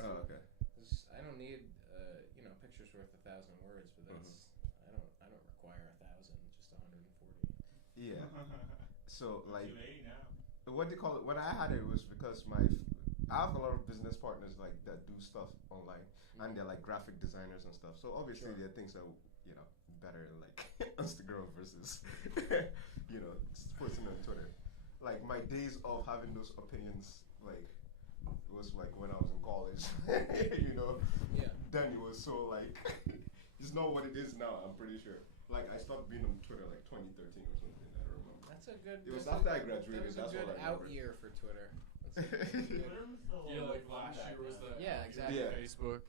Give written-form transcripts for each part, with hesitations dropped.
too. Oh, okay. I don't need, pictures worth 1,000 words, but that's I don't require 1,000, just 140. Yeah. So like, 280 now. what do you call it? When I had it was because I have a lot of business partners like that do stuff online, and they're like graphic designers and stuff. So obviously there are things that better like Instagram versus posting on Twitter. Like my days of having those opinions, like it was like when I was in college, Yeah. Then it was so like it's not what it is now. I'm pretty sure. Like I stopped being on Twitter like 2013 or something. I don't remember. That's a good. It was after I graduated. That was That's a good all I out remember. year for Twitter. Yeah, like last year was the Yeah, exactly. Yeah. Facebook.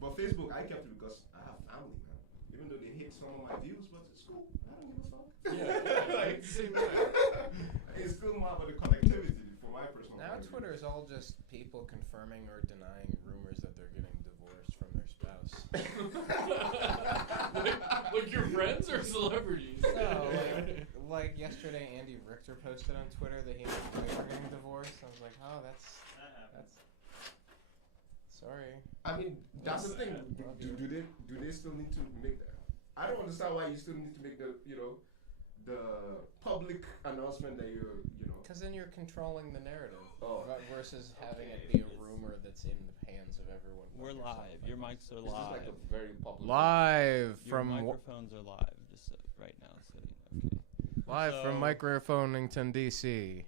But Facebook, I kept it because I have family, man. Even though they hate some of my views, but it's cool. I don't give a fuck. Yeah, like the same way. It's still more about the connectivity for my personal. Now point of view. Twitter is all just people confirming or denying rumors that they're getting divorced from their spouse. like your friends or celebrities? No, like yesterday, Andy Richter posted on Twitter that he and his wife are getting divorced. I was like, oh, that's. Sorry. I mean, that's the thing. Do they still need to make that? I don't understand why you still need to make the public announcement that Because then you're controlling the narrative versus having it Okay. be a rumor that's in the hands of everyone. We're live. Your mics are It's just live. like a very public. Live Your from microphones are live just right now. So okay. live from So- Microphonington, D.C.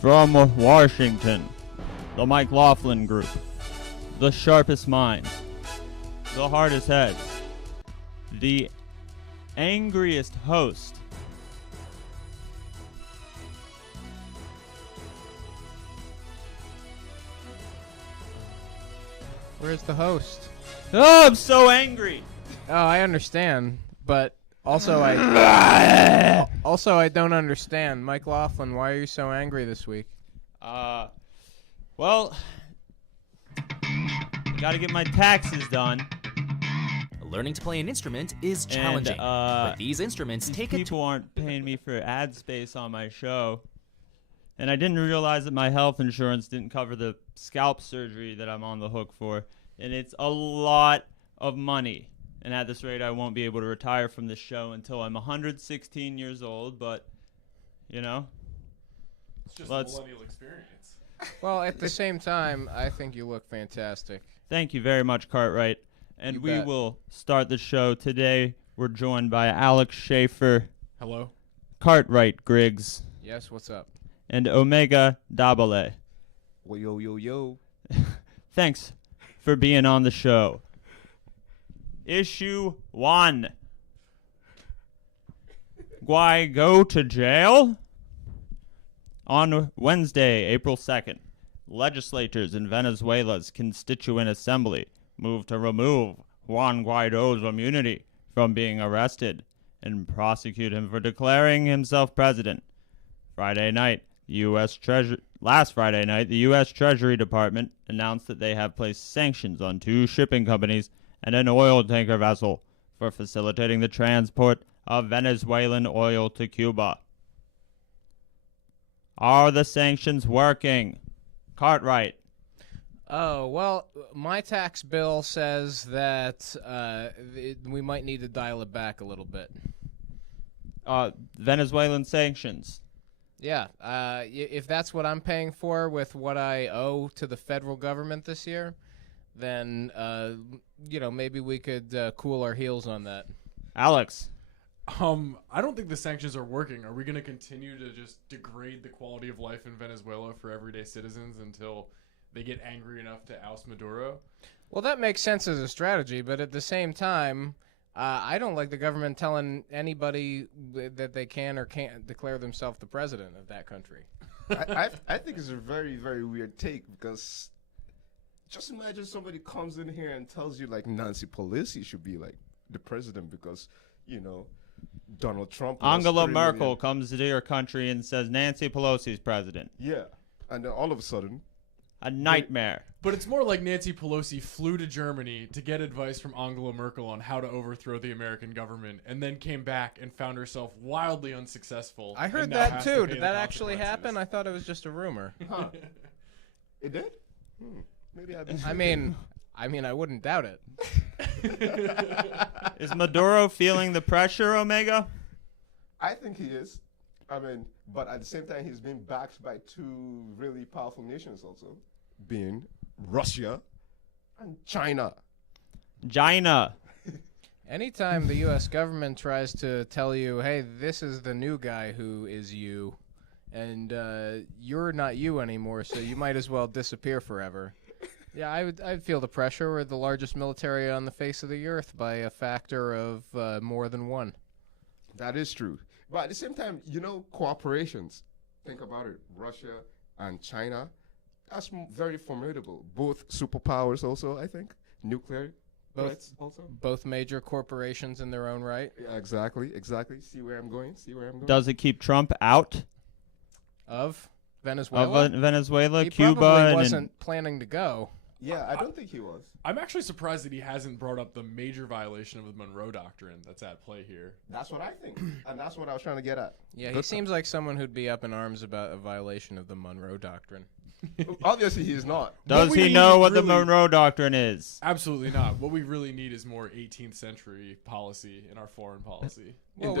From Washington, the MikeLaughlin Group, the sharpest minds, the hardest heads, the angriest host. Where's the host? Oh, I'm so angry. Oh, I understand, but also I don't understand. MikeLaughlin, why are you so angry this week? Well, gotta get my taxes done. Learning to play an instrument is challenging, but these instruments These take a people aren't paying me for ad space on my show. And I didn't realize that my health insurance didn't cover the scalp surgery that I'm on the hook for. And it's a lot of money. And at this rate, I won't be able to retire from this show until I'm 116 years old. But, It's just Let's- a millennial experience. Well, at the same time, I think you look fantastic. thank you very much, Cartwright. And You we bet. will start the show today. We're joined by Alex Schaefer, Hello? Cartwright Griggs, Yes, what's up? and Omega Dabale. Well, yo. Thanks for being on the show. Issue 1. Why go to jail? On Wednesday, April 2nd, legislators in Venezuela's Constituent Assembly moved to remove Juan Guaido's immunity from being arrested and prosecute him for declaring himself president. Last Friday night, the U.S. Treasury Department announced that they have placed sanctions on 2 shipping companies and an oil tanker vessel for facilitating the transport of Venezuelan oil to Cuba. Are the sanctions working? Cartwright. Oh, well, my tax bill says that we might need to dial it back a little bit. Venezuelan sanctions. Yeah, if that's what I'm paying for with what I owe to the federal government this year, then, maybe we could cool our heels on that. Alex. I don't think the sanctions are working. Are we going to continue to just degrade the quality of life in Venezuela for everyday citizens until they get angry enough to oust Maduro? Well, that makes sense as a strategy, but at the same time, I don't like the government telling anybody that they can or can't declare themselves the president of that country. I think it's a very, very weird take because just imagine somebody comes in here and tells you like Nancy Pelosi should be like the president because, Donald Trump. Angela 3 Merkel million. comes to your country and says Nancy Pelosi's president. Yeah. And then all of a sudden, A nightmare. But it's more like Nancy Pelosi flew to Germany to get advice from Angela Merkel on how to overthrow the American government, and then came back and found herself wildly unsuccessful. I heard and now that has to too. pay Did the that actually consequences. happen? I thought it was just a rumor. Huh. It did? Maybe I've been. I mean, I wouldn't doubt it. Is Maduro feeling the pressure, Omega? I think he is. I mean, but at the same time, he's been backed by two really powerful nations also, being Russia and China. China. Anytime the U.S. government tries to tell you, hey, this is the new guy who is you, and you're not you anymore, so you might as well disappear forever. Yeah, I'd feel the pressure. We're the largest military on the face of the earth by a factor of more than one. That is true. But at the same time, cooperations. Think about it. Russia and China. That's very formidable. Both superpowers also, I think. Nuclear threats also. Both major corporations in their own right. Yeah, exactly. See where I'm going? Does it keep Trump out Of Venezuela? of Venezuela, He Cuba, probably and wasn't planning to go. Yeah, I don't think he was. I'm actually surprised that he hasn't brought up the major violation of the Monroe Doctrine that's at play here. That's what I think. And that's what I was trying to get at. Yeah, he seems like someone who'd be up in arms about a violation of the Monroe Doctrine. Obviously, he's not. does What he we know need what the really- Monroe Doctrine is? Absolutely not. What we really need is more 18th century policy in our foreign policy. Well, the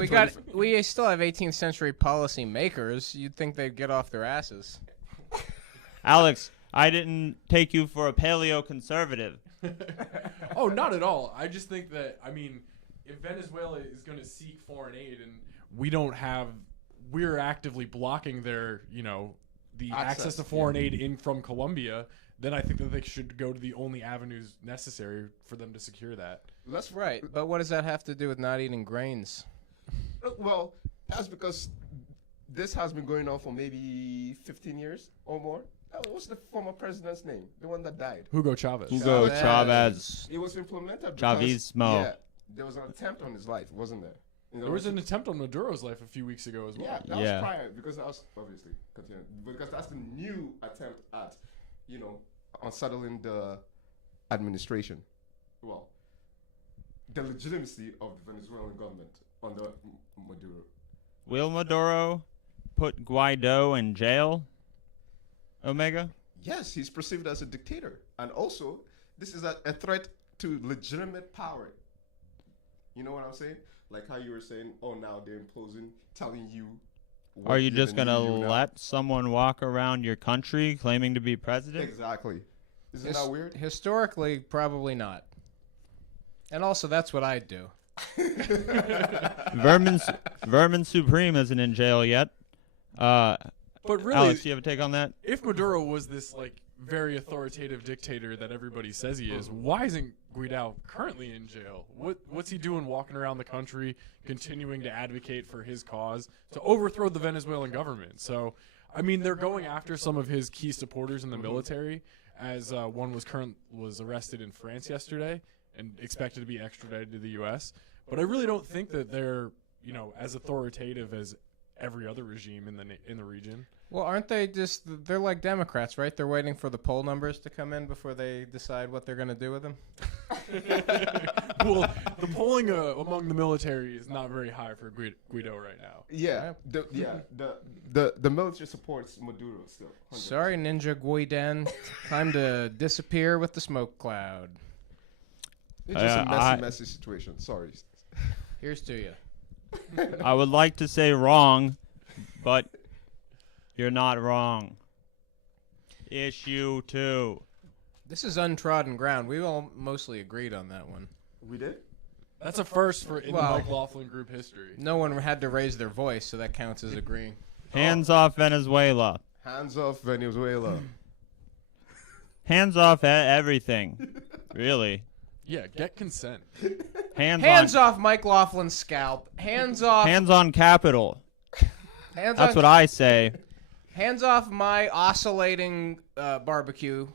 we still have 18th century policy makers. You'd think they'd get off their asses. Alex, I didn't take you for a paleoconservative. Oh, not at all. I just think that, if Venezuela is going to seek foreign aid and we're actively blocking their, the access to foreign aid in from Colombia, then I think that they should go to the only avenues necessary for them to secure that. That's Right, but what does that have to do with not eating grains? Well, that's because this has been going on for maybe 15 years or more. What's the former president's name? The one that died. Hugo Chavez. Hugo Chavez. It was implemented because Chavismo. yeah, there was an attempt on his life, wasn't there? There was an attempt on Maduro's life a few weeks ago as well. Yeah, that Yeah. was prior because that was obviously continue because that's the new attempt at, unsettling the administration. Well, the legitimacy of the Venezuelan government under Maduro. Will Maduro put Guaido in jail, Omega? Yes, he's perceived as a dictator, and also this is a threat to legitimate power. You know what I'm saying? Like how you were saying, oh, now they're imposing, telling you. what Are you you're just gonna going to do now. let someone walk around your country claiming to be president? Exactly. Isn't that weird? Historically, probably not. And also, that's what I'd do. Vermin Supreme isn't in jail yet. But really, Alex, do you have a take on that? if Maduro was this very authoritative dictator that everybody says he is, why isn't Guaido currently in jail? What's he doing walking around the country continuing to advocate for his cause to overthrow the Venezuelan government? So, they're going after some of his key supporters in the military, as one was arrested in France yesterday and expected to be extradited to the U.S. But I really don't think that they're, as authoritative as every other regime in the region. Well, aren't they they're like Democrats, right? They're waiting for the poll numbers to come in before they decide what they're going to do with them. Well, the polling among the military is not very high for Guaido right now. Yeah, the military supports Maduro still. 100%. Sorry, Ninja Guiden. Time to disappear with the smoke cloud. It's just a I- messy situation. Sorry. Here's to you. I would like to say wrong, but you're not wrong. Issue 2. This is untrodden ground. We all mostly agreed on that one. We did? That's a first in Well- the MikeLaughlin group history. No one had to raise their voice, so that counts as agreeing. Hands off Venezuela. Hands off Venezuela. Hands off everything. Really. Yeah, get consent. Hands off MikeLaughlin's scalp. Hands off. Hands on Capitol. That's what I say. Hands off my oscillating barbecue,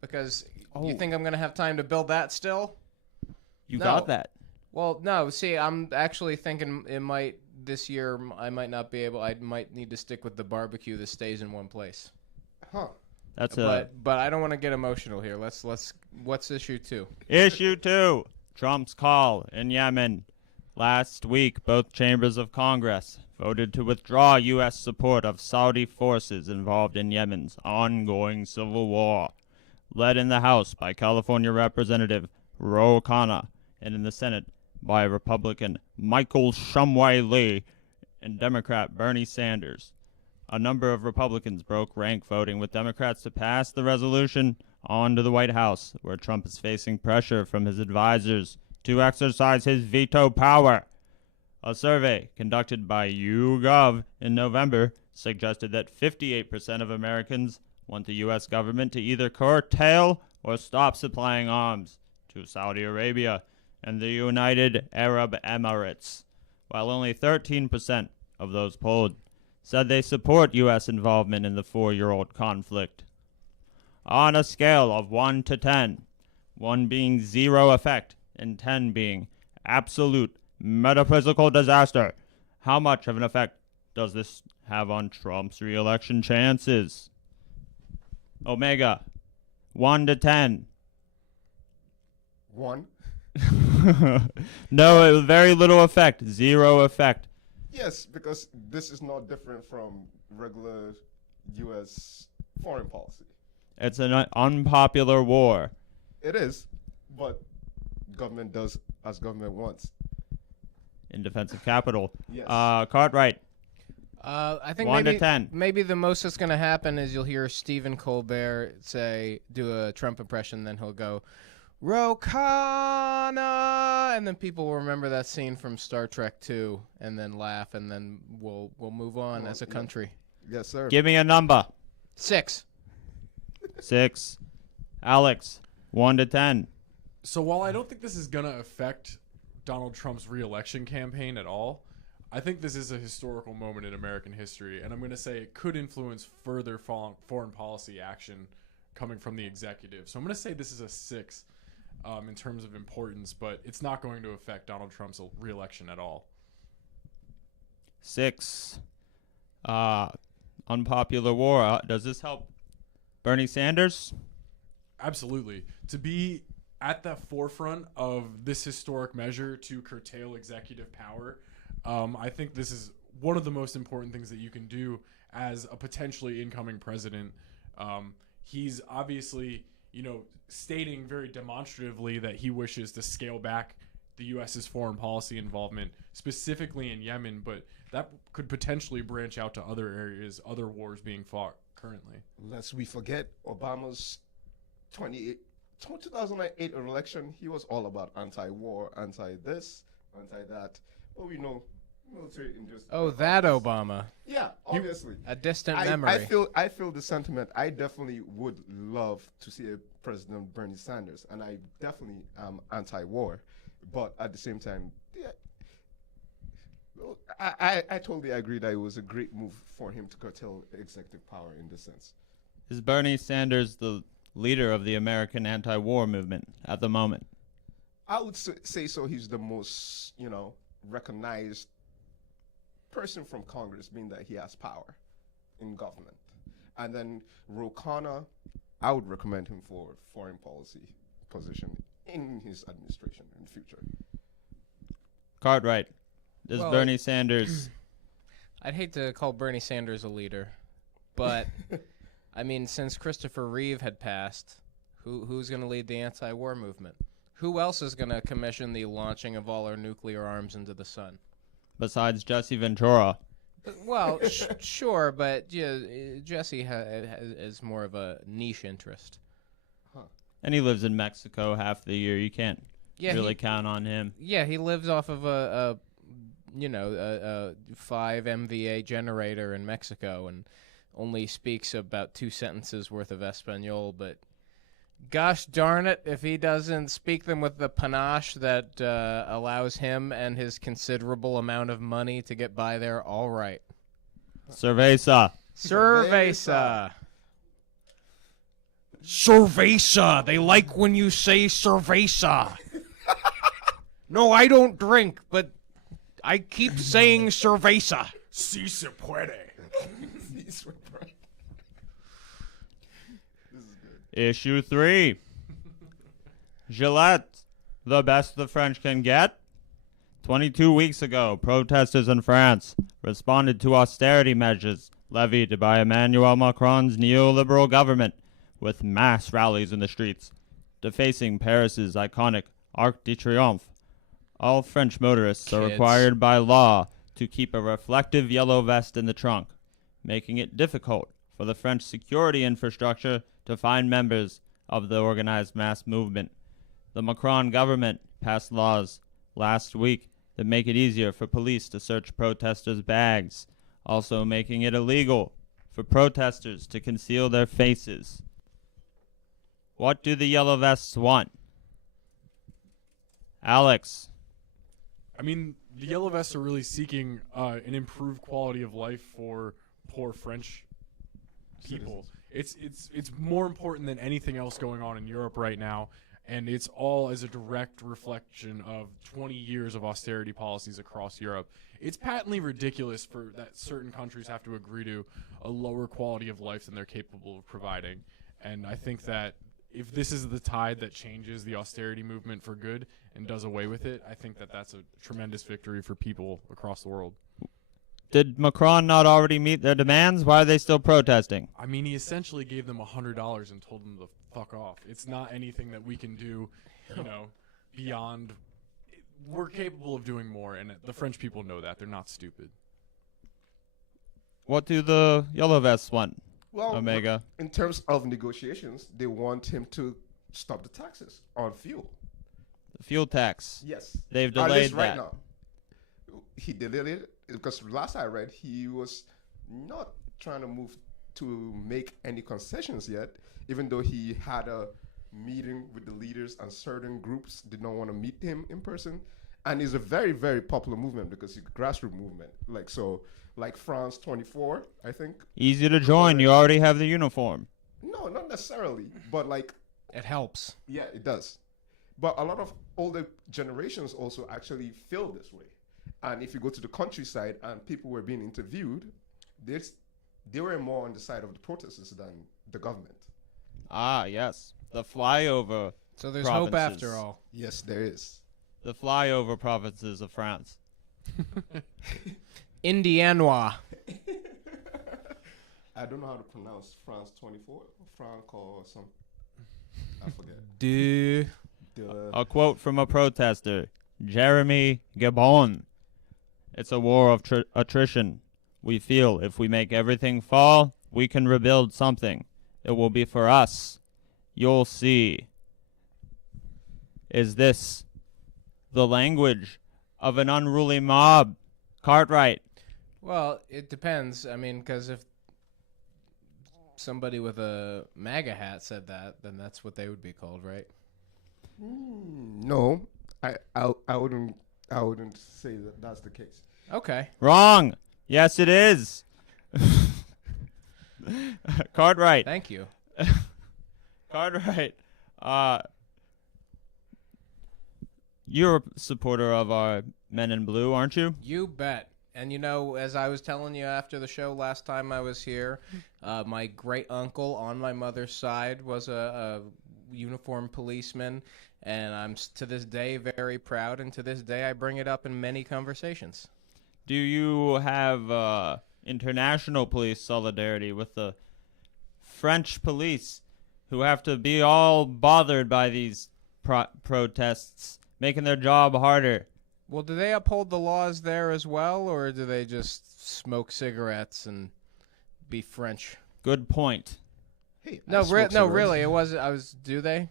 because you think I'm gonna have time to build that still? You No. got that. Well, no. See, I'm actually thinking this year I might not be able. I might need to stick with the barbecue that stays in one place. Huh. But I don't want to get emotional here. What's issue 2? Issue 2, Trump's call in Yemen. Last week, both chambers of Congress voted to withdraw U.S. support of Saudi forces involved in Yemen's ongoing civil war. Led in the House by California Representative Ro Khanna, and in the Senate by Republican Michael Shumway and Democrat Bernie Sanders. A number of Republicans broke rank voting with Democrats to pass the resolution on to the White House, where Trump is facing pressure from his advisors to exercise his veto power. A survey conducted by YouGov in November suggested that 58% of Americans want the U.S. government to either curtail or stop supplying arms to Saudi Arabia and the United Arab Emirates, while only 13% of those polled said they support U.S. involvement in the 4-year-old conflict. On a scale of 1 to 10, 1 being zero effect and 10 being absolute metaphysical disaster, how much of an effect does this have on Trump's re-election chances? Omega, 1 to 10. 1. No, it was very little effect. Zero effect. Yes, because this is not different from regular U.S. foreign policy. It's an unpopular war. It is, but government does as government wants. In defense of capital. Yes. Cartwright. I think 1 to 10. Maybe the most that's going to happen is you'll hear Stephen Colbert do a Trump impression, then he'll go, Rokana, and then people will remember that scene from Star Trek 2 and then laugh, and then we'll move on as a country. Yes, sir. Give me a number. 6. 6. Alex, 1 to 10. So while I don't think this is going to affect Donald Trump's re-election campaign at all, I think this is a historical moment in American history, and I'm going to say it could influence further foreign policy action coming from the executive. So I'm going to say this is a 6 in terms of importance, but it's not going to affect Donald Trump's re-election at all. 6. Unpopular war. Does this help Bernie Sanders? Absolutely. To be at the forefront of this historic measure to curtail executive power, I think this is one of the most important things that you can do as a potentially incoming president. He's obviously, stating very demonstratively that he wishes to scale back the U.S.'s foreign policy involvement, specifically in Yemen, but that could potentially branch out to other areas, other wars being fought currently. Lest we forget Obama's 2008 election, he was all about anti-war, anti-this, anti-that. But we know military induced. Oh, that Obama. Yeah, obviously. A distant memory. I feel the sentiment. I definitely would love to see a President Bernie Sanders, and I definitely am anti-war. But at the same time, yeah, I totally agree that it was a great move for him to curtail executive power in this sense. Is Bernie Sanders the leader of the American anti-war movement at the moment? I would say so. He's the most, recognized person from Congress, being that he has power in government. And then Ro Khanna, I would recommend him for foreign policy position in his administration in the future. Cartwright, does Bernie Sanders... I'd hate to call Bernie Sanders a leader, but, I mean, since Christopher Reeve had passed, who's going to lead the anti-war movement? Who else is going to commission the launching of all our nuclear arms into the sun? Besides Jesse Ventura. Well, sure, but Jesse is more of a niche interest. Huh. And he lives in Mexico half the year. You can't really count on him. Yeah, he lives off of a 5 MVA generator in Mexico and only speaks about 2 sentences worth of Espanol, but gosh darn it, if he doesn't speak them with the panache that allows him and his considerable amount of money to get by there, all right. Cerveza. Cerveza. Cerveza. They like when you say cerveza. No, I don't drink, but I keep saying cerveza. Si se puede. Issue 3. Gillette, the best the French can get. 22 weeks ago, protesters in France responded to austerity measures levied by Emmanuel Macron's neoliberal government with mass rallies in the streets, defacing Paris's iconic Arc de Triomphe. All French motorists are required by law to keep a reflective yellow vest in the trunk, making it difficult for the French security infrastructure to find members of the organized mass movement. The Macron government passed laws last week that make it easier for police to search protesters' bags, also making it illegal for protesters to conceal their faces. What do the yellow vests want? Alex. I mean, the yellow vests are really seeking an improved quality of life for poor French people. It's more important than anything else going on in Europe right now, and it's all as a direct reflection of 20 years of austerity policies across Europe. It's patently ridiculous for that certain countries have to agree to a lower quality of life than they're capable of providing. And I think that if this is the tide that changes the austerity movement for good and does away with it, I think that that's a tremendous victory for people across the world. Did Macron not already meet their demands? Why are they still protesting? I mean, he essentially gave them $100 and told them to fuck off. It's not anything that we can do, beyond. We're capable of doing more, and the French people know that. They're not stupid. What do the yellow vests want? Well, Omega. In terms of negotiations, they want him to stop the taxes on fuel. The fuel tax. Yes. They've At delayed least right that. now. He delayed it because last I read, he was not trying to move to make any concessions yet, even though he had a meeting with the leaders and certain groups did not want to meet him in person. And it's a very, very popular movement because it's a grassroots movement. Like France 24, I think. Easy to join. You already have the uniform. No, not necessarily, but it helps. Yeah, it does. But a lot of older generations also actually feel this way. And if you go to the countryside and people were being interviewed, they were more on the side of the protesters than the government. Ah, yes. The flyover So there's provinces. hope after all. Yes, there is. The flyover provinces of France. Indianois. I don't know how to pronounce France 24, Franc or some. I forget. A quote from a protester, Jeremy Gabon. It's a war of attrition. We feel if we make everything fall, we can rebuild something. It will be for us. You'll see. Is this the language of an unruly mob? Cartwright. Well, it depends. I mean, because if somebody with a MAGA hat said that, then that's what they would be called, right? No, I wouldn't say that that's the case. Okay. Wrong. Yes, it is. Cartwright. Thank you. Cartwright. You're a supporter of our Men in Blue, aren't you? You bet. And as I was telling you after the show last time I was here, my great uncle on my mother's side was a uniformed policeman, and I'm to this day very proud, and to this day I bring it up in many conversations. Do you have international police solidarity with the French police who have to be all bothered by these protests, making their job harder? Well, do they uphold the laws there as well, or do they just smoke cigarettes and be French? Good point. Hey, No, really, it was. Do they?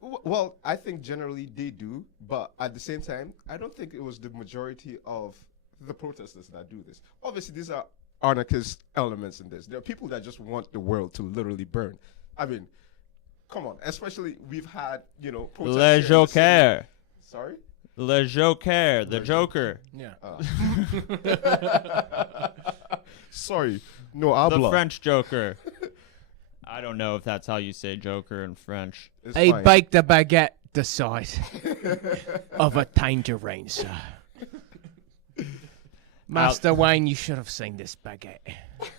Well, I think generally they do, but at the same time, I don't think it was the majority of the protesters that do this. Obviously, these are anarchist elements in this. There are people that just want the world to literally burn. I mean, come on. Especially we've had, protests. Le Joker. Sorry? Le Joker, the Joker. Yeah. Sorry. No, habla. The French Joker. I don't know if that's how you say Joker in French. It's I fine. baked the baguette the size of a tangerine, sir. Master Wayne, you should have seen this baguette.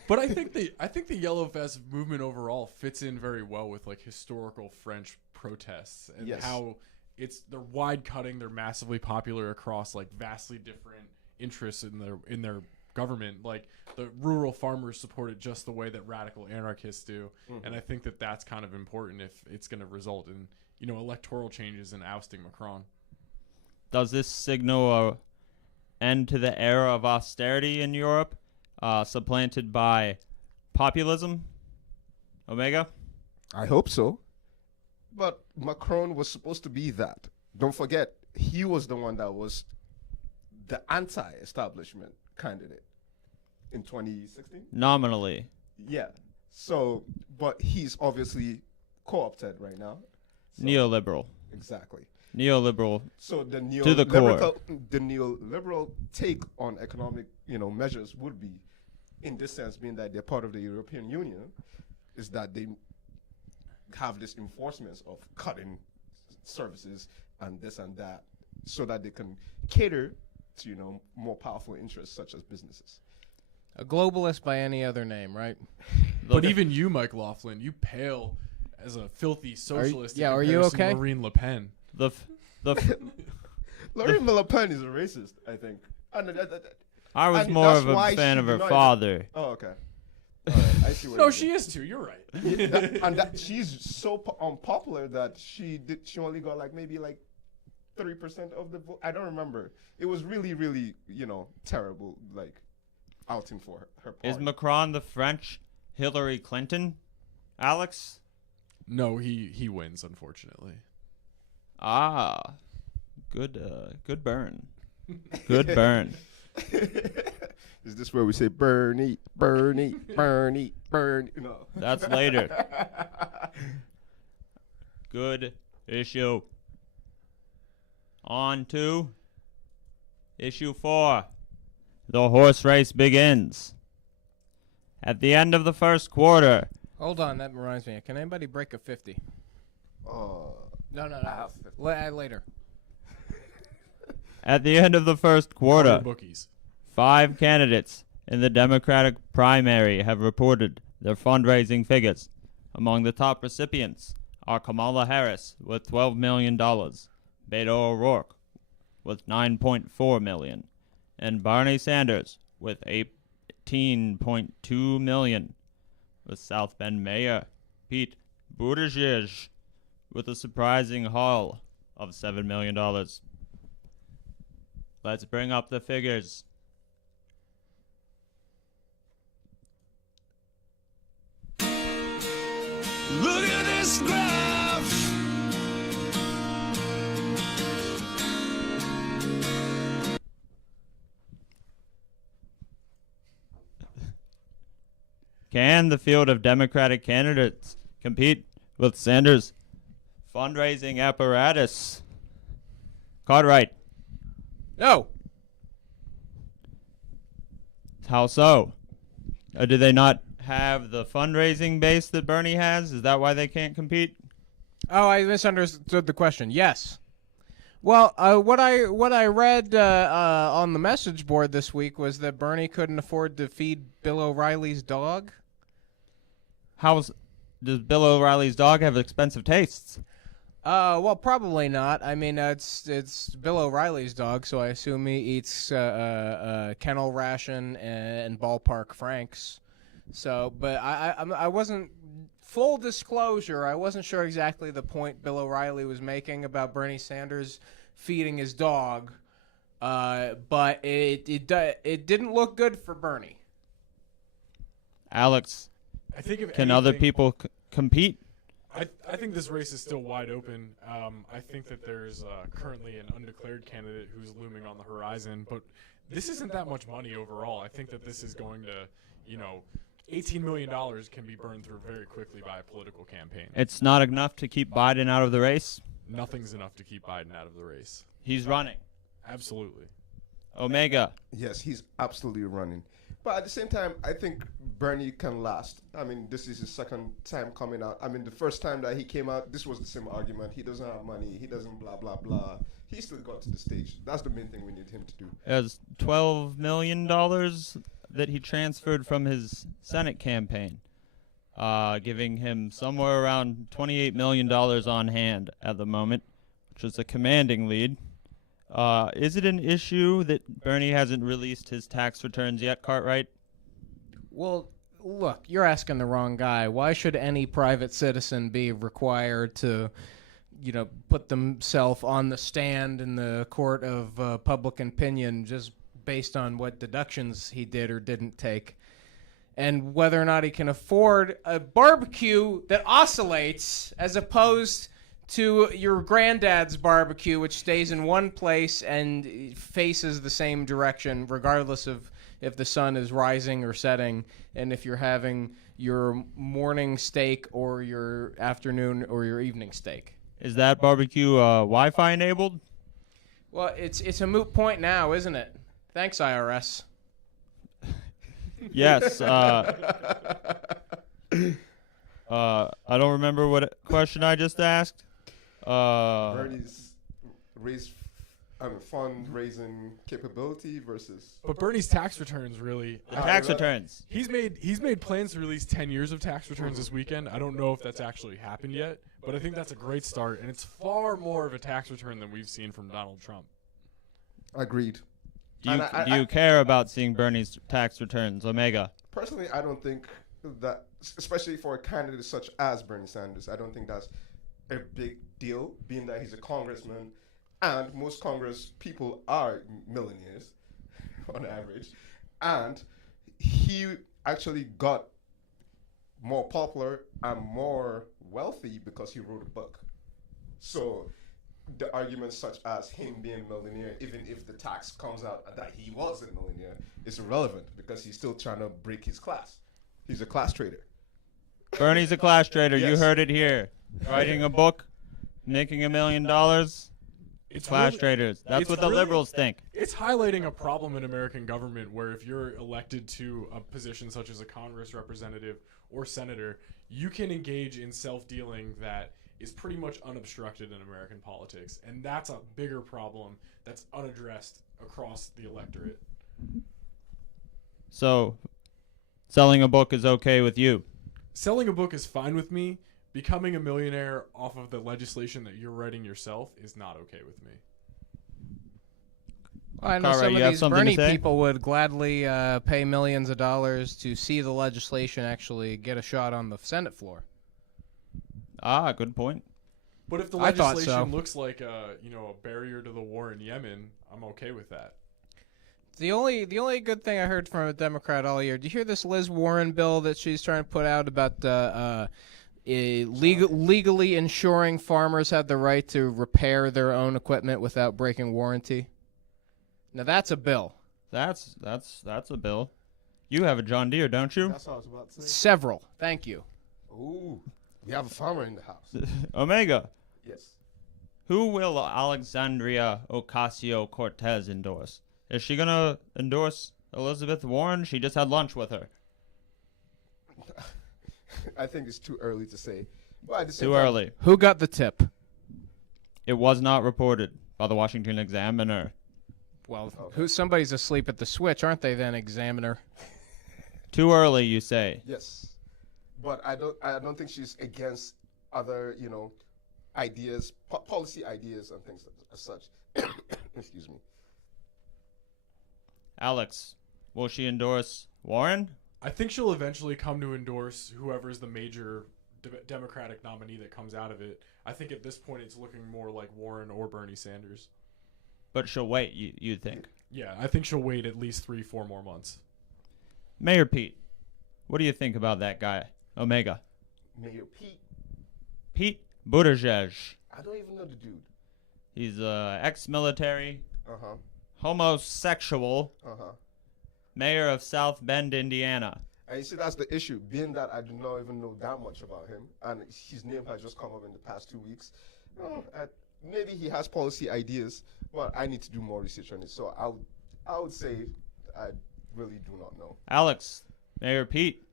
But I think the Yellow Vest movement overall fits in very well with like historical French protests and how they're wide cutting, they're massively popular across like vastly different interests in their government. Like the rural farmers support it just the way that radical anarchists do, and I think that that's kind of important if it's going to result in electoral changes and ousting Macron. Does this signal an end to the era of austerity in Europe, supplanted by populism? Omega? I hope so. But Macron was supposed to be that. Don't forget, he was the one that was the anti-establishment candidate in 2016. Nominally. Yeah. So, but he's obviously co-opted right now. So, Neoliberal. Exactly. Neoliberal. So the to the core. The neoliberal take on economic, measures would be, in this sense, being that they're part of the European Union, is that they have this enforcement of cutting services and this and that, so that they can cater to more powerful interests such as businesses. A globalist by any other name, right? But even you, MikeLaughlin, you pale as a filthy socialist. Are you okay? Marine Le Pen. Marine Le Pen is a racist, I think. I was more of a fan of her father. Oh, okay. All right, I see what No, she is too. You're right. She's so unpopular that she only got maybe 3% of the vote. I don't remember. It was really, really, terrible, outing for her party. Is Macron the French Hillary Clinton, Alex? No, he wins, unfortunately. Ah, good burn. Good burn. Is this where we say Bernie, Bernie, Bernie, Bernie? No. That's later. Good issue. On to issue 4. The horse race begins. At the end of the first quarter. Hold on, that reminds me. Can anybody break a 50? No. Later. At the end of the first quarter, Bookies. 5 candidates in the Democratic primary have reported their fundraising figures. Among the top recipients are Kamala Harris with $12 million, Beto O'Rourke with $9.4 million, and Bernie Sanders with $18.2 million, with South Bend Mayor Pete Buttigieg with a surprising haul of $7 million. Let's bring up the figures. Look at this graph. Can the field of Democratic candidates compete with Sanders' fundraising apparatus? Cartwright. No. How so? Do they not have the fundraising base that Bernie has? Is that why they can't compete? Oh, I misunderstood the question. Yes. Well, what I read on the message board this week was that Bernie couldn't afford to feed Bill O'Reilly's dog. Does Bill O'Reilly's dog have expensive tastes? Well, probably not. I mean, it's Bill O'Reilly's dog, so I assume he eats kennel ration and ballpark Franks. So, but I wasn't, full disclosure, I wasn't sure exactly the point Bill O'Reilly was making about Bernie Sanders feeding his dog, but it didn't look good for Bernie. Alex, I think if can other people compete? I think this race is still wide open. I think that there's currently an undeclared candidate who's looming on the horizon, but this isn't that much money overall. I think that this is going to, $18 million can be burned through very quickly by a political campaign. It's not enough to keep Biden out of the race? Nothing's enough to keep Biden out of the race. He's running. Absolutely. Omega. Yes, he's absolutely running. But at the same time, I think Bernie can last. I mean, this is his second time coming out. I mean, the first time that he came out, this was the same argument. He doesn't have money. He doesn't blah, blah, blah. He still got to the stage. That's the main thing we need him to do. Has $12 million that he transferred from his Senate campaign, giving him somewhere around $28 million on hand at the moment, which is a commanding lead. Is it an issue that Bernie hasn't released his tax returns yet, Cartwright? Well, look, you're asking the wrong guy. Why should any private citizen be required to, put themselves on the stand in the court of public opinion just based on what deductions he did or didn't take? And whether or not he can afford a barbecue that oscillates as opposed to your granddad's barbecue, which stays in one place and faces the same direction regardless of if the sun is rising or setting, and if you're having your morning steak or your afternoon or your evening steak. Is that barbecue Wi-Fi enabled? Well, it's a moot point now, isn't it? Thanks, IRS. Yes. I don't remember what question I just asked. Bernie's fundraising capability versus. But Bernie's tax returns really. The tax returns. He's made plans to release 10 years of tax returns this weekend. I don't know if that's actually happened yet, but I think that's a great start, and it's far more of a tax return than we've seen from Donald Trump. Agreed. Do you care about seeing Bernie's tax returns, Omega? Personally, I don't think that, especially for a candidate such as Bernie Sanders, I don't think that's a big deal, being that he's a congressman, and most Congress people are millionaires on average, and he actually got more popular and more wealthy because he wrote a book. So the arguments such as him being a millionaire, even if the tax comes out that he was a millionaire, is irrelevant because he's still trying to break his class. He's a class trader. Bernie's a class trader. Yes. You heard it here. Writing a book, making $1 million. It's Class really- traders. That's it's what the really- liberals think. It's highlighting a problem in American government where if you're elected to a position such as a Congress representative or senator, you can engage in self-dealing that is pretty much unobstructed in American politics. And that's a bigger problem that's unaddressed across the electorate. So, selling a book is okay with you. Selling a book is fine with me. Becoming a millionaire off of the legislation that you're writing yourself is not okay with me. Well, I know Cartwright, some you of have these something to Bernie say? people would gladly pay millions of dollars to see the legislation actually get a shot on the Senate floor. Ah, good point. But if the I thought legislation so. looks like a barrier to the war in Yemen, I'm okay with that. The only good thing I heard from a Democrat all year. Do you hear this Liz Warren bill that she's trying to put out about legally ensuring farmers have the right to repair their own equipment without breaking warranty? Now that's a bill. That's a bill. You have a John Deere, don't you? That's what I was about to say. Several. Thank you. Ooh, we have a farmer in the house. Omega. Yes. Who will Alexandria Ocasio-Cortez endorse? Is she going to endorse Elizabeth Warren? She just had lunch with her. I think it's too early to say. But at the same Too time, early. Who got the tip? It was not reported by the Washington Examiner. Well, somebody's asleep at the switch, aren't they? Then, Examiner. Too early, you say. Yes, but I don't think she's against other, ideas, policy ideas and things as such. Excuse me. Alex, will she endorse Warren? I think she'll eventually come to endorse whoever's the major Democratic nominee that comes out of it. I think at this point it's looking more like Warren or Bernie Sanders. But she'll wait, you think. Yeah, I think she'll wait at least 3-4 more months. Mayor Pete, what do you think about that guy, Omega? Mayor Pete. Pete Buttigieg. I don't even know the dude. He's ex-military, Uh-huh. homosexual, Uh-huh. mayor of South Bend, Indiana. And you see, that's the issue, being that I do not even know that much about him, and his name has just come up in the past 2 weeks. Maybe he has policy ideas, but I need to do more research on it. So I would say I really do not know. Alex, Mayor Pete.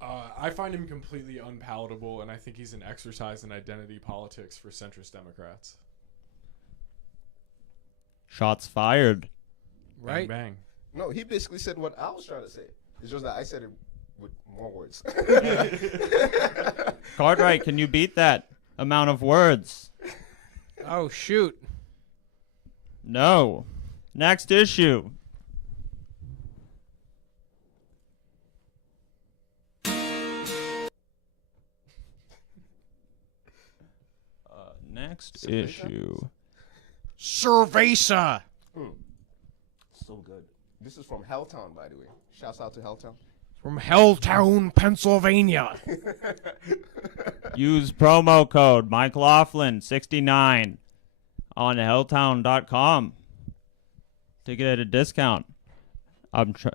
I find him completely unpalatable, and I think he's an exercise in identity politics for centrist Democrats. Shots fired. Right? Bang, bang. No, he basically said what I was trying to say. It's just that I said it with more words. Cartwright, can you beat that amount of words? Oh, shoot. No. Next issue. Next issue. Cerveza. So good. This is from Helltown, by the way. Shouts out to Helltown. From Helltown, Pennsylvania. Use promo code MikeLaughlin69 on helltown.com to get a discount.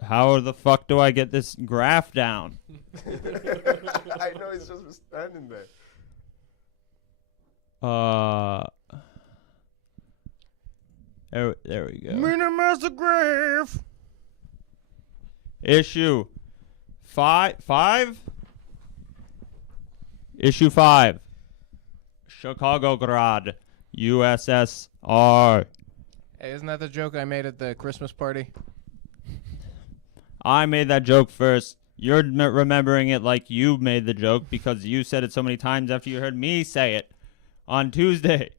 How the fuck do I get this graph down? I know it's just standing there. There we go. Minimize the graph. Issue 5? Issue 5. Chicago-grad, USSR. Hey, isn't that the joke I made at the Christmas party? I made that joke first. You're remembering it like you made the joke because you said it so many times after you heard me say it on Tuesday.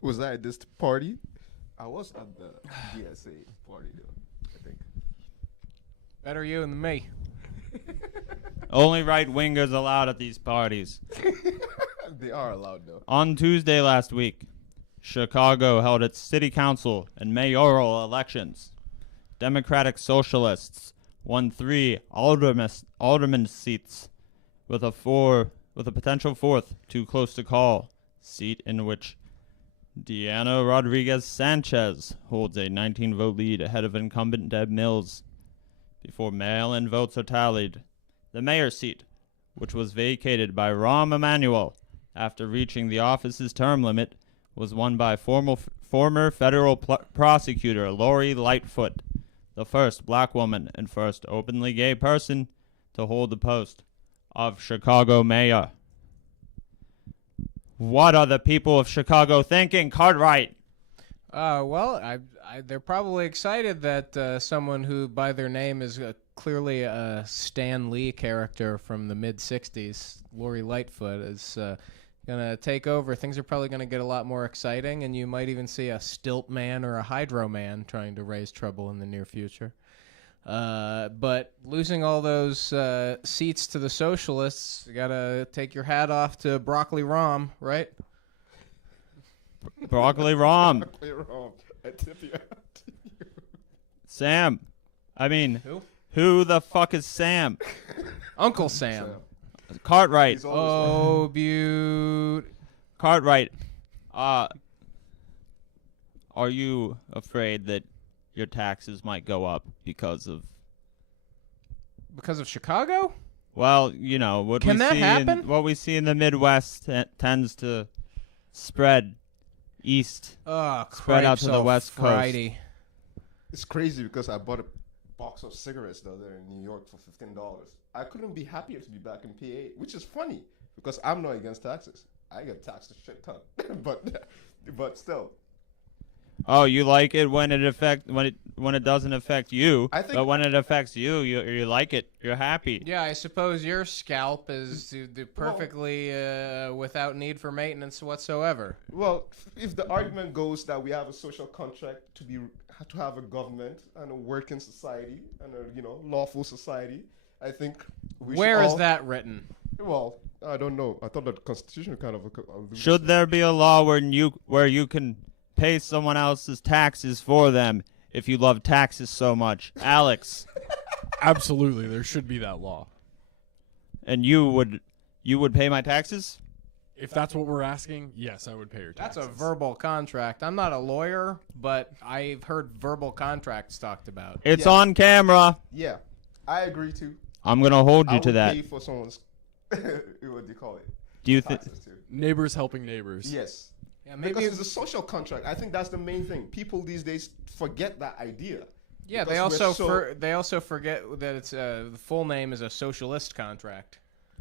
Was that at this party? I was at the DSA party, though, I think. Better you than me. Only right-wingers allowed at these parties. They are allowed, though. On Tuesday last week, Chicago held its city council and mayoral elections. Democratic Socialists won 3 alderman seats, with a potential 4th too close to call, seat in which Diana Rodriguez Sanchez holds a 19-vote lead ahead of incumbent Deb Mills. Before mail-in votes are tallied, the mayor's seat, which was vacated by Rahm Emanuel after reaching the office's term limit, was won by former federal prosecutor Lori Lightfoot, the first black woman and first openly gay person to hold the post of Chicago mayor. What are the people of Chicago thinking, Cartwright? Well, they're probably excited that someone who, by their name, is clearly a Stan Lee character from the mid-'60s, Lori Lightfoot, is going to take over. Things are probably going to get a lot more exciting, and you might even see a Stilt Man or a Hydro Man trying to raise trouble in the near future. But losing all those seats to the socialists, you got to take your hat off to Broccoli Rahm, right? Broccoli Rahm. I tip you out. Sam. I mean, Who? who the fuck is Sam? Uncle Sam. Cartwright. Oh, beaut. Cartwright. Are you afraid that your taxes might go up because of Chicago? Well, you know, what Can we that see happen? what we see in the Midwest tends to spread east. Oh, Spread out cripes to the all West Coast. Friday. It's crazy because I bought a box of cigarettes the other day in New York for $15. I couldn't be happier to be back in PA, which is funny because I'm not against taxes. I get taxed a shit ton, but still. Oh, you like it when it doesn't affect you, I think- but when it affects you, you like it. You're happy. Yeah, I suppose your scalp is perfectly without need for maintenance whatsoever. Well, if the argument goes that we have a social contract to have a government and a working society and a lawful society, I think we Where should is all- that written? Well, I don't know. I thought that the Constitution kind of Should there be a law where you can pay someone else's taxes for them if you love taxes so much, Alex? Absolutely, there should be that law. And you would pay my taxes? If that's what we're asking, yes, I would pay your That's taxes. a verbal contract. I'm not a lawyer, but I've heard verbal contracts talked about. It's Yeah. on camera. Yeah, I agree too. I'm gonna hold I you to would that. pay for someone's what do you call it? Do you think? Taxes too. Neighbors helping neighbors. Yes. Yeah, maybe. Because it's a social contract. I think that's the main thing. People these days forget that idea. Yeah, because they we're also they also forget that it's the full name is a socialist contract.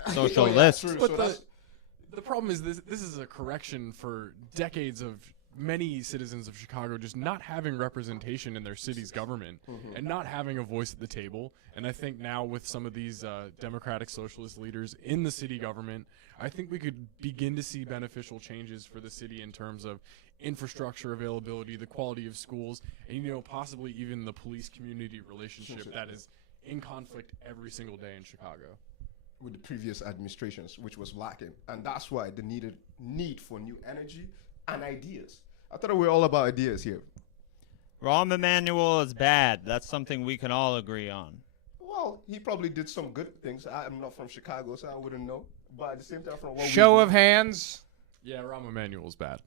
Socialist. True. But So that's the problem is this is a correction for decades of many citizens of Chicago just not having representation in their city's government and not having a voice at the table. And I think now with some of these democratic socialist leaders in the city government, I think we could begin to see beneficial changes for the city in terms of infrastructure availability, the quality of schools, and possibly even the police-community relationship that is in conflict every single day in Chicago. With the previous administrations, which was lacking. And that's why the need for new energy and ideas. I thought we were all about ideas here. Rahm Emanuel is bad. That's something we can all agree on. Well, he probably did some good things. I'm not from Chicago, so I wouldn't know. But at the same time, from what Show of hands. Yeah, Rahm Emanuel's bad.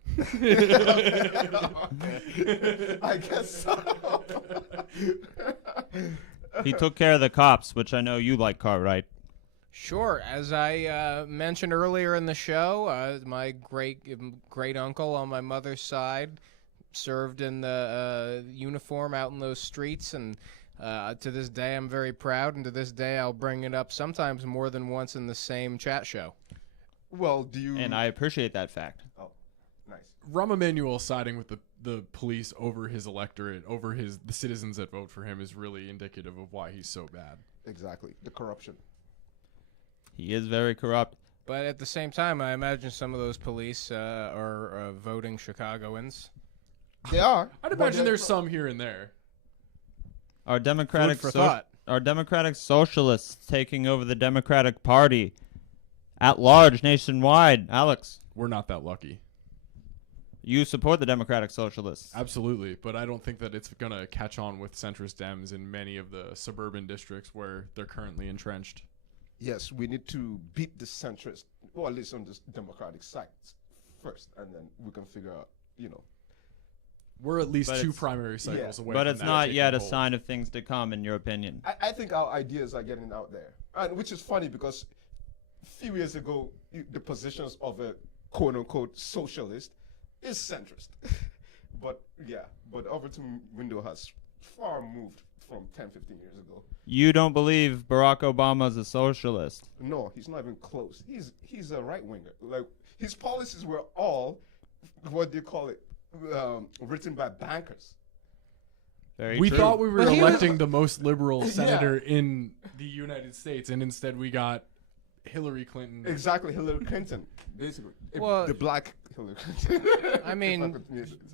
I guess so. He took care of the cops, which I know you like, Cartwright. Sure. As I mentioned earlier in the show, my great uncle on my mother's side served in the uniform out in those streets, and to this day I'm very proud, and to this day I'll bring it up sometimes more than once in the same chat show. Well, do you... And I appreciate that fact. Oh, nice. Rahm Emanuel siding with the police over his electorate, over the citizens that vote for him, is really indicative of why he's so bad. Exactly. The corruption. He is very corrupt. But at the same time, I imagine some of those police are voting Chicagoans. They are. I'd imagine there's some here and there. Our democratic Food for thought. Our democratic socialists taking over the Democratic Party at large nationwide. Alex, We're not that lucky. you support the Democratic Socialists. Absolutely, but I don't think that it's going to catch on with centrist Dems in many of the suburban districts where they're currently entrenched. Yes, we need to beat the centrist, or at least on the Democratic side first, and then we can figure out, We're at least But two it's- primary cycles away But from it's that not taking yet a hold. sign of things to come, in your opinion. I think our ideas are getting out there, and which is funny because a few years ago, the positions of a quote-unquote socialist is centrist. but Overton window has far moved from 10, 15 years ago. You don't believe Barack Obama's a socialist. No, he's not even close. He's a right-winger. Like, his policies were all, what do you call it, written by bankers. Very We true. thought we were But he electing the most liberal senator in the United States, and instead we got Hillary Clinton. Exactly, Hillary Clinton, basically. Well, the black Hillary Clinton. I mean,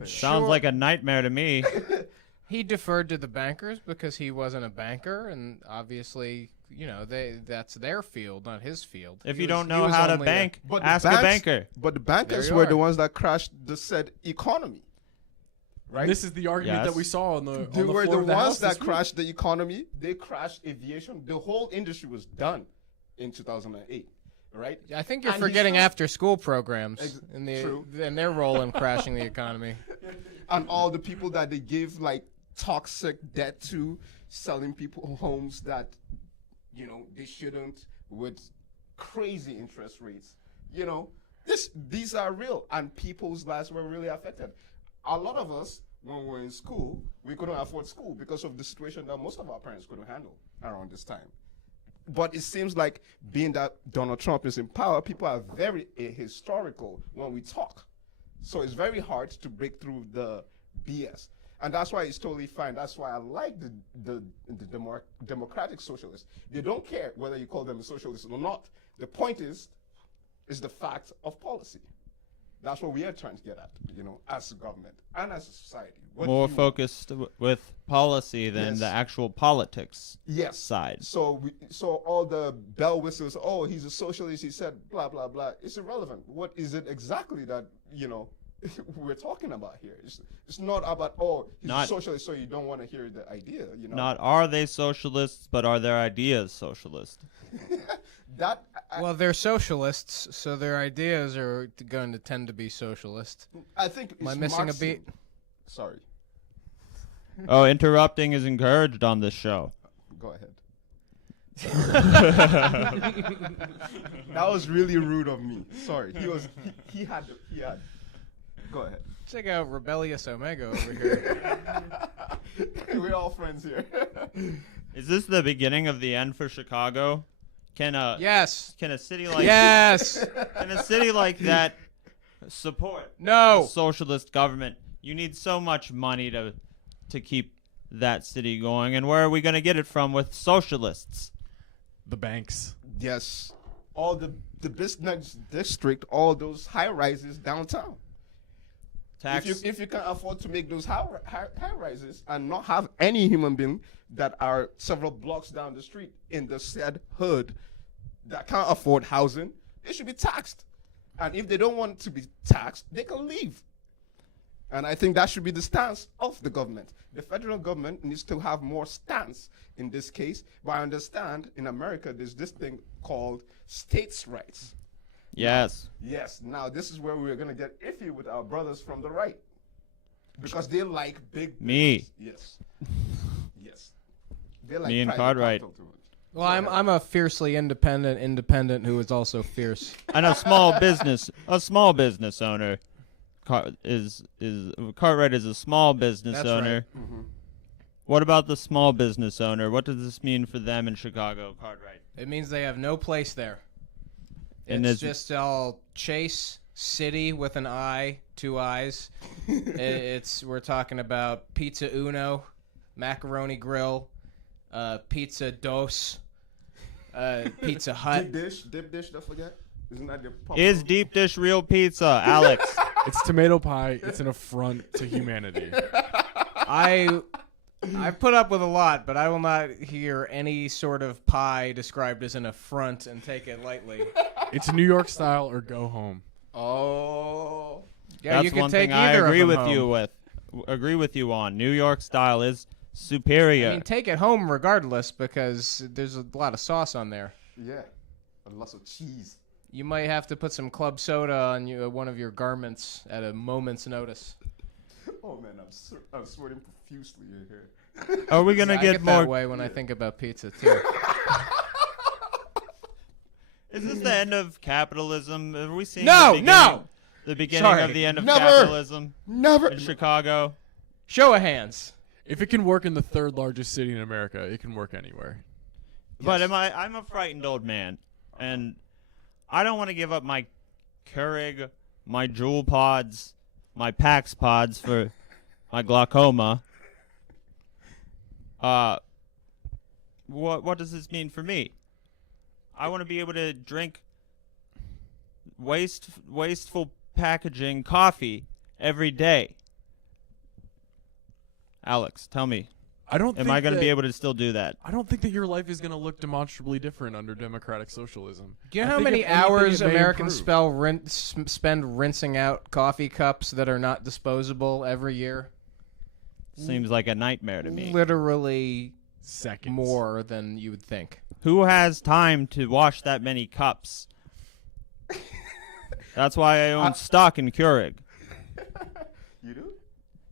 Sounds Sure. like a nightmare to me. He deferred to the bankers because he wasn't a banker, and obviously, that's their field, not his field. If He you was- don't he know was how to only bank, But ask the a banks- banker. But the bankers There you were are. the ones that crashed the said economy. Right? This is the argument Yes. that we saw on the They were floor the of the House ones that this week. crashed the economy. They crashed aviation. The whole industry was done in 2008, right? I think you're And he forgetting still- after-school programs True. and their role in crashing the economy. And all the people that they gave like toxic debt to, selling people homes that, they shouldn't, with crazy interest rates. These are real, and people's lives were really affected. A lot of us, when we were in school, we couldn't afford school because of the situation that most of our parents couldn't handle around this time. But it seems like being that Donald Trump is in power, people are very historical when we talk. So it's very hard to break through the BS. And that's why it's totally fine. That's why I like the democratic socialists. They don't care whether you call them a socialist or not. The point is the fact of policy. That's what we are trying to get at, as a government and as a society. What More do you want? focused with policy than Yes. the actual politics Yes. side. So all the bell whistles, oh, he's a socialist, he said blah, blah, blah. It's irrelevant. What is it exactly that, we're talking about here? It's not about, he's Not- a socialist, so you don't want to hear the idea, Not are they socialists, but are their ideas socialist? That, Well, they're socialists, so their ideas are going to tend to be socialist. I think it's Am I missing a Marxism. beat? Sorry. Oh, interrupting is encouraged on this show. Go ahead. That was really rude of me. Sorry. He had. Go ahead. Check out Rebellious Omega over here. We're all friends here. Is this the beginning of the end for Chicago? Can a Yes. can a city like Yes. can a city like that support No. a socialist government. You need so much money to keep that city going, and where are we going to get it from with socialists? The banks. Yes. All the business district, all those high rises downtown. Tax. If you can afford to make those high rises and not have any human being that are several blocks down the street in the said hood that can't afford housing, they should be taxed. And if they don't want to be taxed, they can leave. And I think that should be the stance of the government. The federal government needs to have more stance in this case. But I understand in America there's this thing called states' rights. Yes. Yes. Now this is where we're gonna get iffy with our brothers from the right, because they like big. Me. Business. Yes. Yes. They like Me and private Cartwright. capital too much. Well, I'm a fiercely independent who is also fierce. And a small business owner. Cartwright is a small business That's owner. right. Mm-hmm. What about the small business owner? What does this mean for them in Chicago, Cartwright? It means they have no place there. And It's just all Chase City with an I, 2 I's. We're talking about Pizza Uno, Macaroni Grill, Pizza Dos, Pizza Hut. Dip dish. Don't forget. Isn't that your? Is deep dish real pizza, Alex? It's tomato pie. It's an affront to humanity. I've put up with a lot, but I will not hear any sort of pie described as an affront and take it lightly. It's New York style or go home. Oh. Yeah, That's you can one take thing I either agree of them with home. you with. Agree with you on. New York style is superior. I mean, take it home regardless because there's a lot of sauce on there. Yeah. And lots of cheese. You might have to put some club soda on one of your garments at a moment's notice. Oh man, I'm sweating profusely in here. Are we gonna I get get more? that way when I think about pizza too. Is this the end of capitalism? Are we seeing No, the beginning Sorry, of the end of never. capitalism Never. in Chicago? Show of hands. If it can work in the third largest city in America, it can work anywhere. But I'm a frightened old man, and I don't want to give up my Keurig, my Jewel pods, my Pax pods for my glaucoma. What does this mean for me? I want to be able to drink wasteful packaging coffee every day. Alex, tell me, am I going to be able to still do that? I don't think that your life is going to look demonstrably different under democratic socialism. Do you know I how think many if anything, hours it may Americans improve. spend rinsing out coffee cups that are not disposable every year? Seems like a nightmare to me. Literally Seconds. more than you would think. Who has time to wash that many cups? That's why I own stock in Keurig. You do?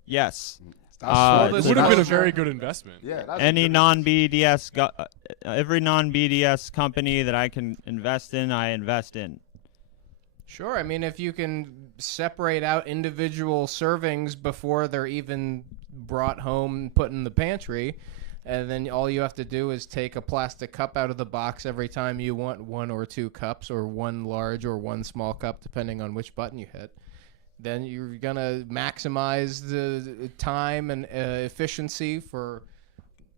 Yes. That's It would have been a very good investment. Yeah. That's Any a good- non-BDS, every non-BDS company that I can invest in, I invest in. Sure, I mean, if you can separate out individual servings before they're even brought home and put in the pantry, and then all you have to do is take a plastic cup out of the box every time you want 1 or 2 cups, or 1 large or 1 small cup, depending on which button you hit, then you're going to maximize the time and efficiency for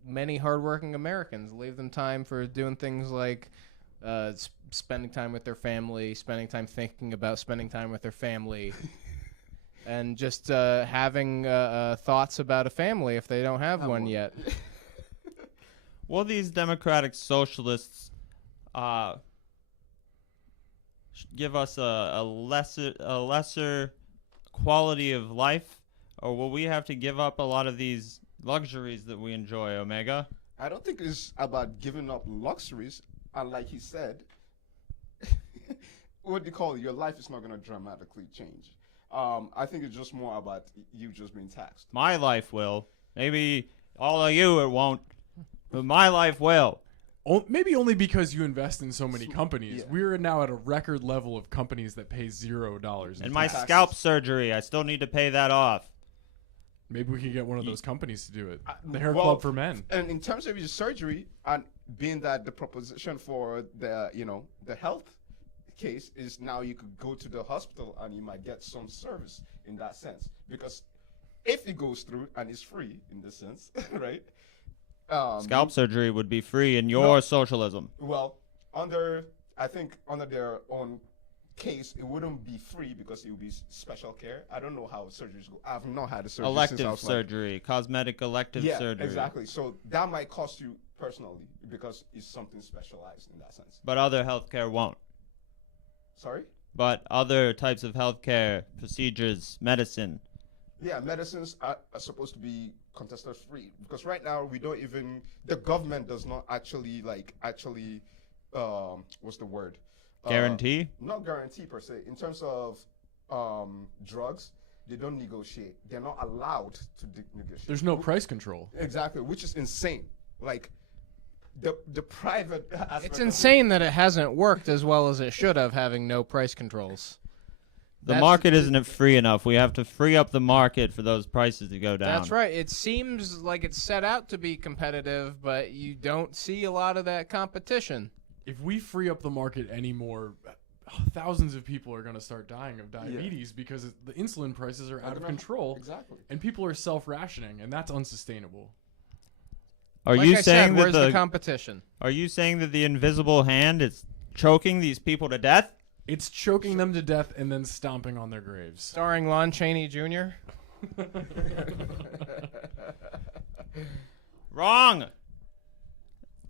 many hardworking Americans. Leave them time for doing things like spending time with their family, spending time thinking about spending time with their family, and just having thoughts about a family if they don't have one yet. Will these democratic socialists give us a lesser quality of life, or will we have to give up a lot of these luxuries that we enjoy, Omega? I don't think it's about giving up luxuries. And like he said, what do you call it? Your life is not going to dramatically change. I think it's just more about you just being taxed. My life will. Maybe all of you it won't, but my life will. Maybe only because you invest in so many companies. Yeah. We're now at a record level of companies that pay $0. in And my taxes. scalp surgery, I still need to pay that off. Maybe we could get one of those companies to do it. The Hair Well, Club for Men. And in terms of your surgery, and being that the proposition for the the health case is now you could go to the hospital and you might get some service in that sense. Because if it goes through and it's free in this sense, right? Scalp surgery would be free in your socialism. Well, I think under their own case, it wouldn't be free because it would be special care. I don't know how surgeries go. I've not had a surgery since I Elective was surgery, cosmetic elective surgery. Yeah, exactly. So that might cost you personally because it's something specialized in that sense. But other healthcare won't. Sorry? But other types of healthcare, procedures, medicine. Yeah, medicines are supposed to be contested free because right now we don't even, the government does not actually what's the word? Guarantee? Not guarantee per se. In terms of drugs, they don't negotiate. They're not allowed to negotiate. There's no price control. Exactly, which is insane. Like the private aspect It's of insane that it hasn't worked as well as it should have, having no price controls. The market isn't free enough. We have to free up the market for those prices to go down. That's right. It seems like it's set out to be competitive, but you don't see a lot of that competition. If we free up the market anymore, thousands of people are going to start dying of diabetes because the insulin prices are out of control. Exactly. And people are self-rationing, and that's unsustainable. Are Like you I saying said, that where's the competition? Are you saying that the invisible hand is choking these people to death? It's choking them to death and then stomping on their graves. Starring Lon Chaney Jr.? Wrong.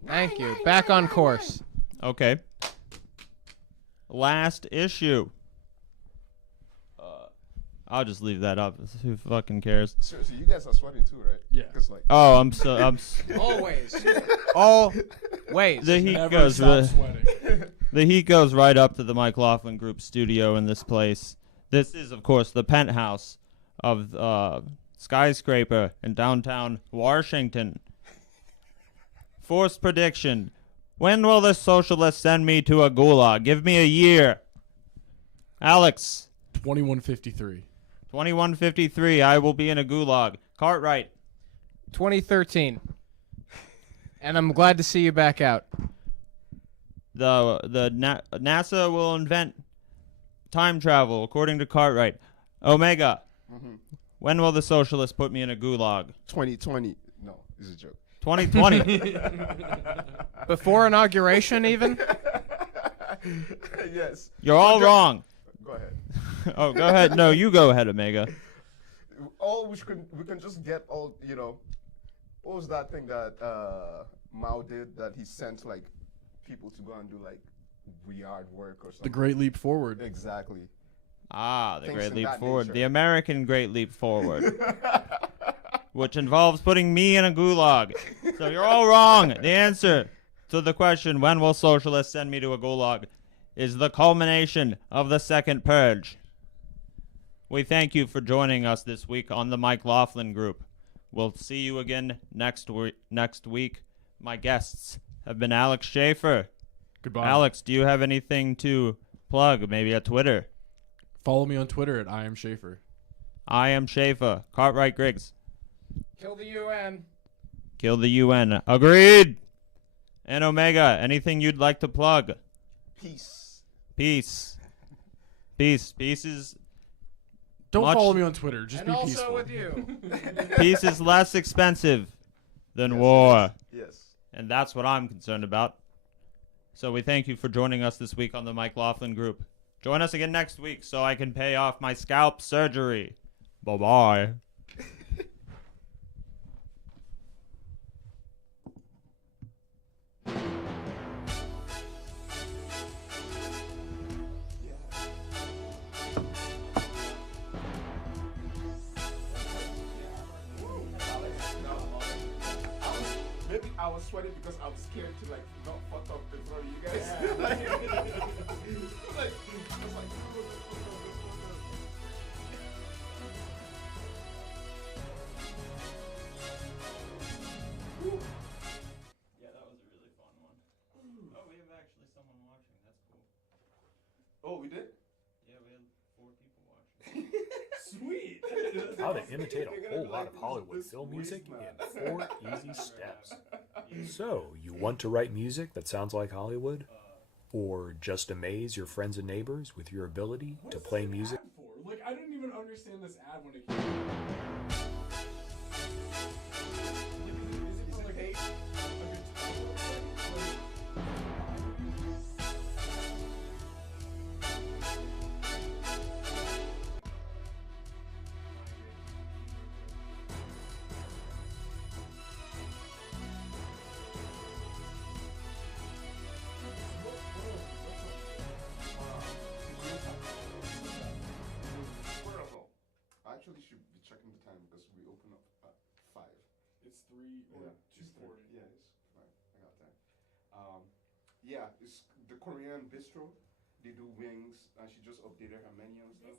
Thank you. Back on course. Okay. Last issue. I'll just leave that up. Who fucking cares? Seriously, you guys are sweating too, right? Yeah. Like, Oh, Always. Always. the heat Never goes stop sweating. the heat goes right up to the MikeLaughlin Group studio in this place. This is, of course, the penthouse of skyscraper in downtown Washington. Forced prediction. When will the socialists send me to a gulag? Give me a year. Alex. 2153. 2153. I will be in a gulag. Cartwright. 2013. And I'm glad to see you back out. NASA will invent time travel, according to Cartwright. Omega. When will the socialists put me in a gulag? 2020. No, it's a joke. 2020. Before inauguration, even? Yes. You're all wrong. Go ahead. Oh, go ahead. No, you go ahead, Omega. We can just get all, what was that thing that Mao did that he sent like people to go and do like yard work or something? The Great Leap Forward. Exactly. Ah, the Things Great in Leap that Forward. nature. The American Great Leap Forward. Which involves putting me in a gulag. So you're all wrong. The answer to the question, when will socialists send me to a gulag, is the culmination of the second purge. We thank you for joining us this week on the MikeLaughlin Group. We'll see you again next week. My guests have been Alex Schaefer. Goodbye. Alex, do you have anything to plug? Maybe at Twitter. Follow me on Twitter at I am Schaefer. I am Schaefer. Cartwright Griggs. Kill the UN. Kill the UN. Agreed. And Omega, anything you'd like to plug? Peace. Peace. Peace. Peace is Don't much- follow me on Twitter. Just And be also peaceful. with you. peace is less expensive than war. Yes. And that's what I'm concerned about. So we thank you for joining us this week on the MikeLaughlin Group. Join us again next week so I can pay off my scalp surgery. Bye-bye. Maybe I was sweating because I was scared to like not fuck up in front of you guys. Yeah, that was a really fun one. Oh, we have actually someone watching. That's cool. Oh, we did? Yeah, we had 4 people watching. Sweet. How to imitate a whole lot of Hollywood film music in 4 easy steps. So, you want to write music that sounds like Hollywood? Or just amaze your friends and neighbors with your ability to play music? Ad for? Like, I didn't even understand this ad when it came out. Is it for, like, Actually, should be checking the time because we open up at 5. It's 3 or 2:40. Yeah, it's fine. I got time. Yeah, it's the Korean bistro. They do wings, and she just updated her menu and stuff.